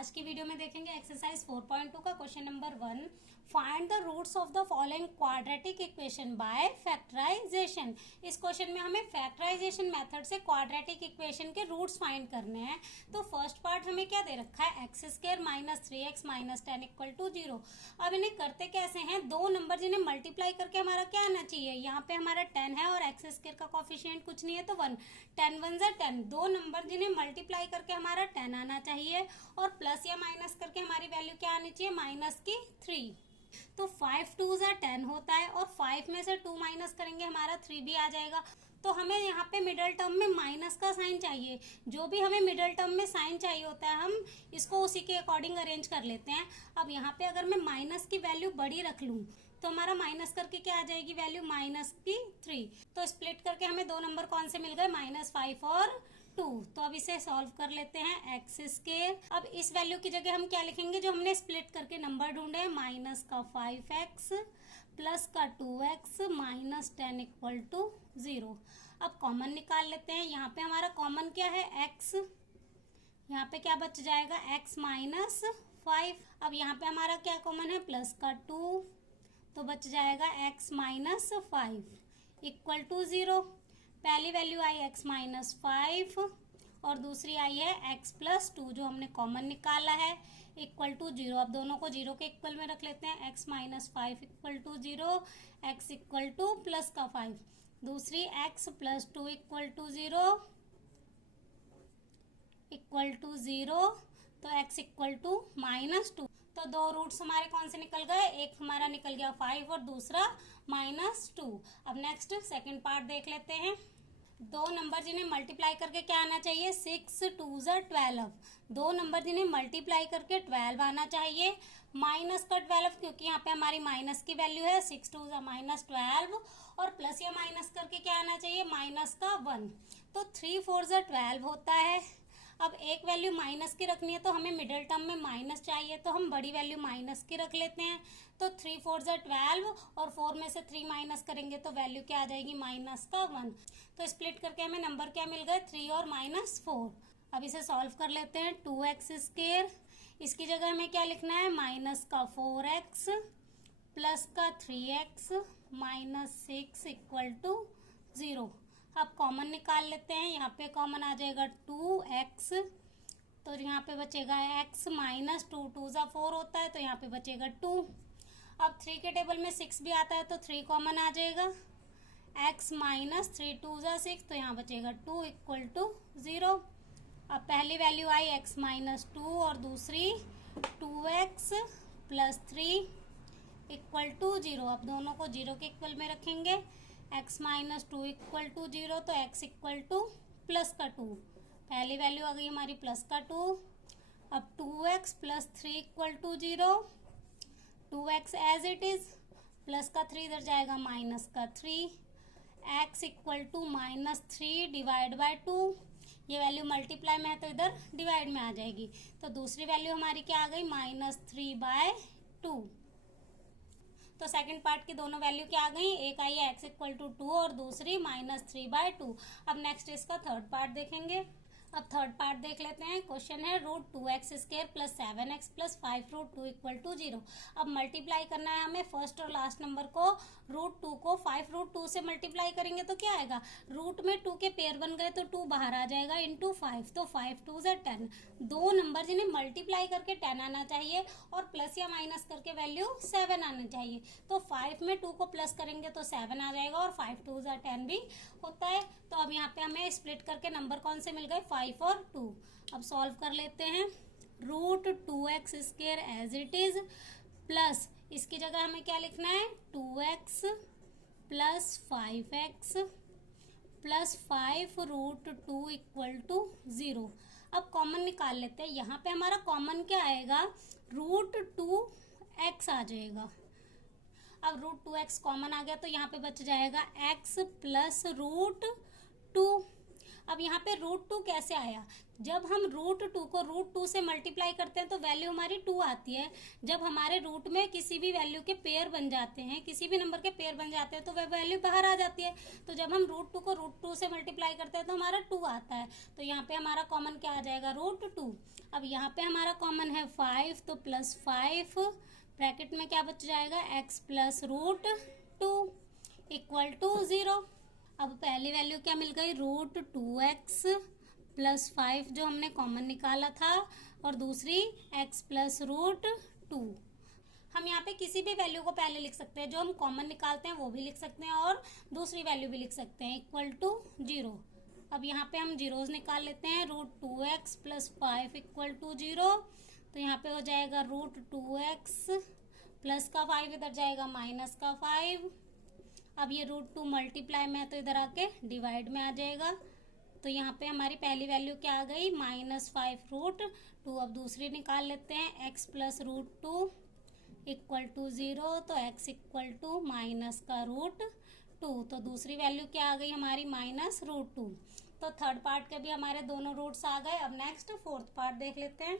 आज की वीडियो में देखेंगे एक्सरसाइज 4.2 का question number 1। Find the roots of the following quadratic equation by factorisation. इस क्वेश्चन में हमें फैक्टराइजेशन मेथड से क्वाड्रेटिक इक्वेशन के रूट्स फाइंड करने हैं। तो फर्स्ट पार्ट हमें क्या दे रखा है, x square minus 3x minus 10 equal to 0। अब इन्हें करते कैसे हैं, दो नंबर जिन्हें मल्टीप्लाई करके हमारा क्या आना चाहिए, यहाँ पे हमारा 10 है और एक्स स्क्वायर का कोफिशिएंट कुछ नहीं है तो 1, 10 1 जा 10। दो नंबर जिन्हें मल्टीप्लाई करके हमारा 10 आना चाहिए और प्लस या माइनस करके हमारी वैल्यू क्या आनी चाहिए, माइनस की 3। तो 5 2 जा 10 होता है और 5 में से 2 माइनस करेंगे हमारा 3 भी आ जाएगा। तो हमें यहाँ पे मिडल टर्म में माइनस का साइन चाहिए। जो भी हमें मिडल टर्म में साइन चाहिए होता है हम इसको उसी के अकॉर्डिंग अरेंज कर लेते हैं। अब यहाँ पे अगर मैं माइनस की वैल्यू बड़ी रख लूँ तो हमारा माइनस करके क्या आ जाएगी वैल्यू, माइनस की 3। तो स्प्लिट करके हमें दो नंबर कौन से मिल गए, -5 और 2। तो अब इसे सॉल्व कर लेते हैं, एक्स स्क्वायर। अब इस वैल्यू की जगह हम क्या लिखेंगे, जो हमने स्प्लिट करके नंबर ढूंढे हैं, माइनस का 5x प्लस का 2x माइनस 10 इक्वल टू 0। अब कॉमन निकाल लेते हैं। यहाँ पे हमारा कॉमन क्या है, x। यहाँ पे क्या बच जाएगा, x माइनस 5। अब यहाँ पे हमारा क्या कॉमन है, प्लस का 2, तो बच जाएगा x माइनस 5 इक्वल टू 0। पहली वैल्यू आई x माइनस 5 और दूसरी आई है x प्लस 2 जो हमने कॉमन निकाला है, इक्वल टू 0। अब दोनों को 0 के इक्वल में रख लेते हैं, x minus 5 equal to 0, x equal to plus का 5, दूसरी x plus 2 equal to 0 equal to 0, तो x इक्वल टू माइनस 2। तो दो रूट्स हमारे कौन से निकल गए, एक हमारा निकल गया 5 और दूसरा -2। अब नेक्स्ट सेकंड पार्ट देख लेते हैं। दो नंबर जिन्हें मल्टीप्लाई करके क्या आना चाहिए, 6 2 जा 12। दो नंबर जिन्हें मल्टीप्लाई करके 12 आना चाहिए, माइनस का 12 क्योंकि यहाँ पे हमारी माइनस की वैल्यू है, 6 2 जा -12 और प्लस या माइनस करके क्या आना चाहिए, माइनस का 1। तो 3 4 जा 12 होता है। अब एक वैल्यू माइनस की रखनी है तो हमें मिडिल टर्म में माइनस चाहिए, तो हम बड़ी वैल्यू माइनस की रख लेते हैं। तो 3 4 जा 12 और 4 में से 3 माइनस करेंगे तो वैल्यू क्या आ जाएगी, माइनस का 1। तो स्प्लिट करके हमें नंबर क्या मिल गए, 3 और -4। अब इसे सॉल्व कर लेते हैं, 2x स्क्वायर, इसकी जगह हमें क्या लिखना है, माइनस का 4x प्लस का 3x माइनस 6 इक्वल टू 0। अब कॉमन निकाल लेते हैं, यहाँ पे कॉमन आ जाएगा 2x, तो यहाँ पे बचेगा x माइनस 2 2 जा 4 होता है तो यहाँ पे बचेगा 2। अब 3 के टेबल में 6 भी आता है तो 3 कॉमन आ जाएगा, x माइनस 3 2 जा 6, तो यहाँ बचेगा 2 इक्वल टू 0। अब पहली वैल्यू आई x माइनस 2 और दूसरी 2x प्लस 3 इक्वल टू 0। अब दोनों को 0 के इक्वल में रखेंगे, x माइनस 2 इक्वल टू 0, तो x इक्वल टू प्लस का 2। पहली वैल्यू आ गई हमारी प्लस का 2। अब 2x plus 3 equal to 0, 2x as it is, plus का 3 इधर जाएगा माइनस का 3, x equal to -3 divide by 2। ये वैल्यू मल्टीप्लाई में है तो इधर डिवाइड में आ जाएगी। तो दूसरी वैल्यू हमारी क्या आ गई, -3/2। तो सेकंड पार्ट की दोनों वैल्यू क्या आ गई, एक आई है x इक्वल टू 2 और दूसरी -3/2। अब नेक्स्ट इसका थर्ड पार्ट देखेंगे। अब थर्ड पार्ट देख लेते हैं। क्वेश्चन है √2x square plus 7x plus 5√2 equal to 0। अब मल्टीप्लाई करना है हमें फर्स्ट और लास्ट नंबर को। √2 को 5√2 से मल्टीप्लाई करेंगे तो क्या आएगा, रूट में 2 के पेयर बन गए तो 2 बाहर आ जाएगा, इंटू 5, तो 5 2 जा 10। दो नंबर जिन्हें मल्टीप्लाई करके 10 आना चाहिए और प्लस या माइनस करके वैल्यू 7 आना चाहिए। तो 5 में 2 को प्लस करेंगे तो 7 आ जाएगा और 5 2 जा 10 भी होता है। तो अब यहाँ पे हमें स्प्लिट करके नंबर कौन से मिल गए, 5 और 2। अब सॉल्व कर लेते हैं, √2x square as it is plus इसकी जगह हमें क्या लिखना है, 2x plus 5x plus 5√2 equal to 0। अब कॉमन निकाल लेते हैं। यहाँ पे हमारा कॉमन क्या आएगा, √2x आ जाएगा। अब √2x कॉमन आ गया तो यहाँ पे बच जाएगा x प्लस √2। अब यहाँ पे √2 कैसे आया? जब हम √2 को √2 से मल्टीप्लाई करते हैं तो वैल्यू हमारी 2 आती है। जब हमारे रूट में किसी भी वैल्यू के पेयर बन जाते हैं, किसी भी नंबर के पेयर बन जाते हैं तो वह वैल्यू बाहर आ जाती है। तो जब हम √2 को √2 से मल्टीप्लाई करते हैं तो हमारा 2 आता है। तो यहाँ पे हमारा कॉमन क्या आ जाएगा? √2। अब यहाँ पे हमारा कॉमन है 5, तो +5 ब्रैकेट में क्या बच जाएगा? x + √2 = 0। अब पहली वैल्यू क्या मिल गई? √2x + 5 जो हमने कॉमन निकाला था, और दूसरी x + √2। हम यहाँ पे किसी भी वैल्यू को पहले लिख सकते हैं, जो हम कॉमन निकालते हैं वो भी लिख सकते हैं और दूसरी वैल्यू भी लिख सकते हैं, = 0। अब यहाँ पे हम जीरोज निकाल लेते हैं। √2x + 5 = 0। तो यहाँ पे हो जाएगा √2x प्लस का 5 इधर जाएगा माइनस का 5। अब ये √2 मल्टीप्लाई में है तो इधर आके डिवाइड में आ जाएगा। तो यहाँ पे हमारी पहली वैल्यू क्या आ गई? -5√2। अब दूसरी निकाल लेते हैं। x + √2 = 0। तो x = माइनस का √2। तो दूसरी वैल्यू क्या आ गई हमारी? -√2। तो थर्ड पार्ट के भी हमारे दोनों रूट्स आ गए। अब नेक्स्ट फोर्थ पार्ट देख लेते हैं।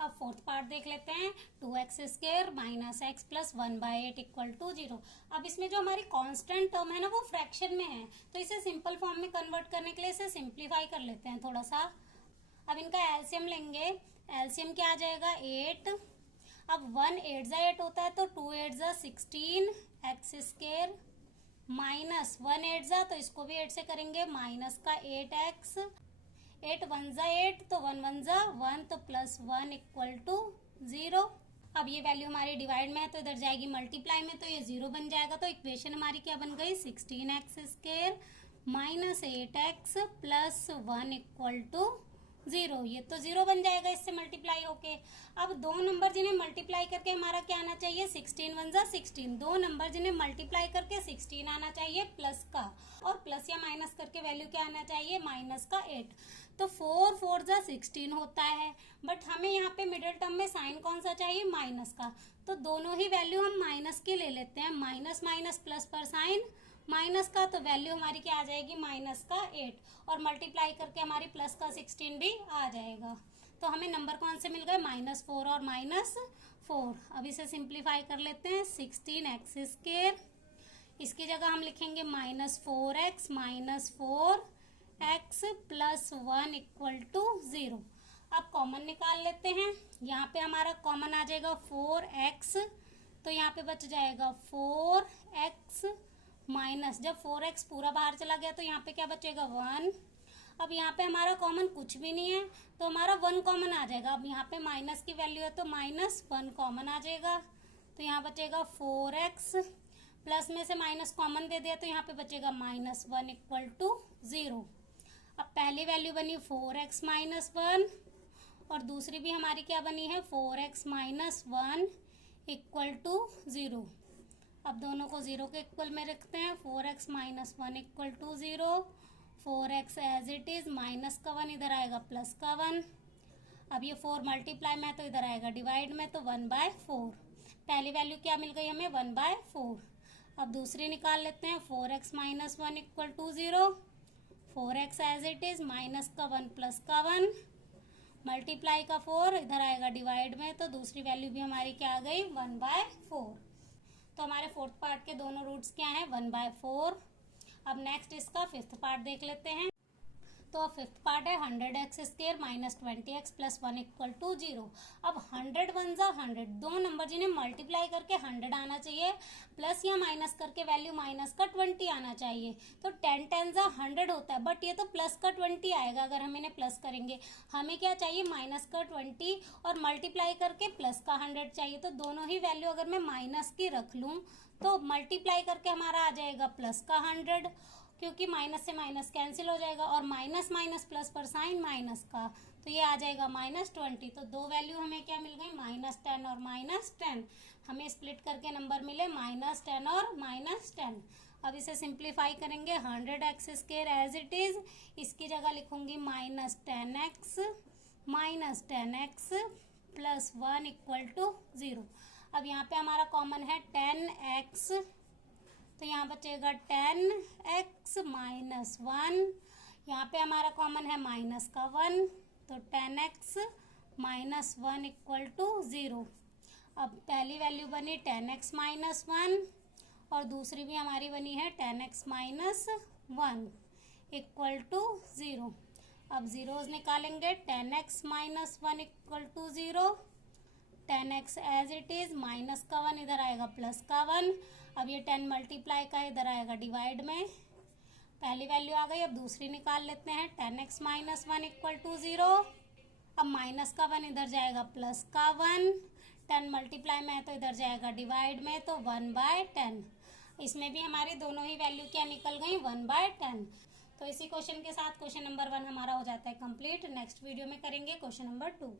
अब फोर्थ पार्ट देख लेते हैं। 2x² - x + 1/8 = 0। अब इसमें जो हमारी कांस्टेंट टर्म है ना, वो फ्रैक्शन में है, तो इसे सिंपल फॉर्म में कन्वर्ट करने के लिए इसे सिंप्लीफाई कर लेते हैं थोड़ा सा। अब इनका एलसीएम लेंगे। एलसीएम क्या आ जाएगा? 8। अब 1 8 × 8 होता है, तो 2 8 × 16 x² माइनस 1 8 × तो इसको भी 8 से करेंगे, माइनस का 8x। 8 1 × 8 तो 1 1 × 1, तो +1 = 0। अब ये वैल्यू हमारी डिवाइड में है तो इधर जाएगी मल्टीप्लाई में, तो ये 0 बन जाएगा। तो इक्वेशन हमारी क्या बन गई? 16x² - 8x + 1 = 0। ये तो 0 बन जाएगा इससे मल्टीप्लाई होके। अब दो नंबर जिन्हें मल्टीप्लाई करके हमारा क्या आना चाहिए? 16 1 × 16। दो नंबर जिन्हें मल्टीप्लाई करके 16 आना चाहिए प्लस का, और प्लस या माइनस करके वैल्यू क्या आना चाहिए? -8। तो 4 4 × 16 होता है, बट हमें यहाँ पे मिडिल टर्म में साइन कौन सा चाहिए? माइनस का। तो दोनों ही वैल्यू हम माइनस की ले लेते हैं। माइनस माइनस प्लस पर साइन माइनस का, तो वैल्यू हमारी क्या आ जाएगी? -8, और मल्टीप्लाई करके हमारी प्लस का 16 भी आ जाएगा। तो हमें नंबर कौन से मिल गए? -4 और -4। अब इसे सिंप्लीफाई कर लेते हैं। 16x², इसकी जगह हम लिखेंगे -4x - 4x + 1 = 0। अब कॉमन निकाल लेते हैं। यहाँ पे हमारा कॉमन आ जाएगा 4x, तो यहाँ पे बच जाएगा 4x माइनस, जब 4x पूरा बाहर चला गया तो यहाँ पे क्या बचेगा? 1। अब यहाँ पे हमारा कॉमन कुछ भी नहीं है, तो हमारा 1 कॉमन आ जाएगा। अब यहाँ पे माइनस की वैल्यू है तो -1 कॉमन आ जाएगा। तो यहाँ बचेगा 4x, प्लस में से माइनस कॉमन दे दिया तो यहाँ पे बचेगा -1 = 0। अब पहली वैल्यू बनी 4x - 1, और दूसरी भी हमारी क्या बनी है? 4x - 1 = 0। अब दोनों को 0 के इक्वल में रखते हैं। 4x - 1 = 0। 4x as it is, minus का 1 इधर आएगा प्लस का 1। अब ये 4 मल्टीप्लाई में तो इधर आएगा डिवाइड में, तो 1/4। पहली वैल्यू क्या मिल गई हमें? 1/4। अब दूसरी निकाल लेते हैं। 4x - 1 = 0। 4x as it is, minus का 1 प्लस का 1, मल्टीप्लाई का 4 इधर आएगा डिवाइड में, तो दूसरी वैल्यू भी हमारी क्या आ गई? 1/4। तो हमारे फोर्थ पार्ट के दोनों रूट्स क्या हैं? 1/4। अब नेक्स्ट इसका फिफ्थ पार्ट देख लेते हैं। तो फिफ्थ पार्ट है 100x² - 20x + 1 = 0। अब 100 1 × 100, दो नंबर जिन्हें मल्टीप्लाई करके 100 आना चाहिए, प्लस या माइनस करके वैल्यू माइनस का 20 आना चाहिए। तो 10 10 × 100 होता है, बट ये तो प्लस का 20 आएगा अगर हम इन्हें प्लस करेंगे। हमें क्या चाहिए? माइनस का 20, और मल्टीप्लाई करके प्लस का 100 चाहिए। तो दोनों ही वैल्यू अगर मैं माइनस की रख लूँ तो मल्टीप्लाई करके हमारा आ जाएगा प्लस का 100, क्योंकि माइनस से माइनस कैंसिल हो जाएगा, और माइनस माइनस प्लस पर साइन माइनस का, तो ये आ जाएगा -20। तो दो वैल्यू हमें क्या मिल गई? -10 और -10। हमें स्प्लिट करके नंबर मिले -10 और -10। अब इसे सिंप्लीफाई करेंगे। 100x² एज इट इज, इसकी जगह लिखूंगी -10x + 1 = 0। अब यहाँ पे हमारा कॉमन है 10x, तो यहाँ बचेगा 10x - 1, यहाँ पे हमारा कॉमन है माइनस का 1, तो 10x माइनस 1 इक्वल टू 0। अब पहली वैल्यू बनी 10x माइनस 1 और दूसरी भी हमारी बनी है 10x माइनस 1 इक्वल टू 0। अब जीरोज निकालेंगे, 10x minus 1 equal to 0, 10x as it is, minus का 1 इधर आएगा प्लस का 1। अब ये 10 मल्टीप्लाई का इधर आएगा डिवाइड में, पहली वैल्यू आ गई। अब दूसरी निकाल लेते हैं, 10x माइनस 1 इक्वल टू 0। अब माइनस का 1 इधर जाएगा प्लस का 1, 10 मल्टीप्लाई में है तो इधर जाएगा डिवाइड में, तो 1/10। इसमें भी हमारी दोनों ही वैल्यू क्या निकल गई, 1/10। तो इसी क्वेश्चन के साथ क्वेश्चन नंबर 1 हमारा हो जाता है कंप्लीट। नेक्स्ट वीडियो में करेंगे क्वेश्चन नंबर 2।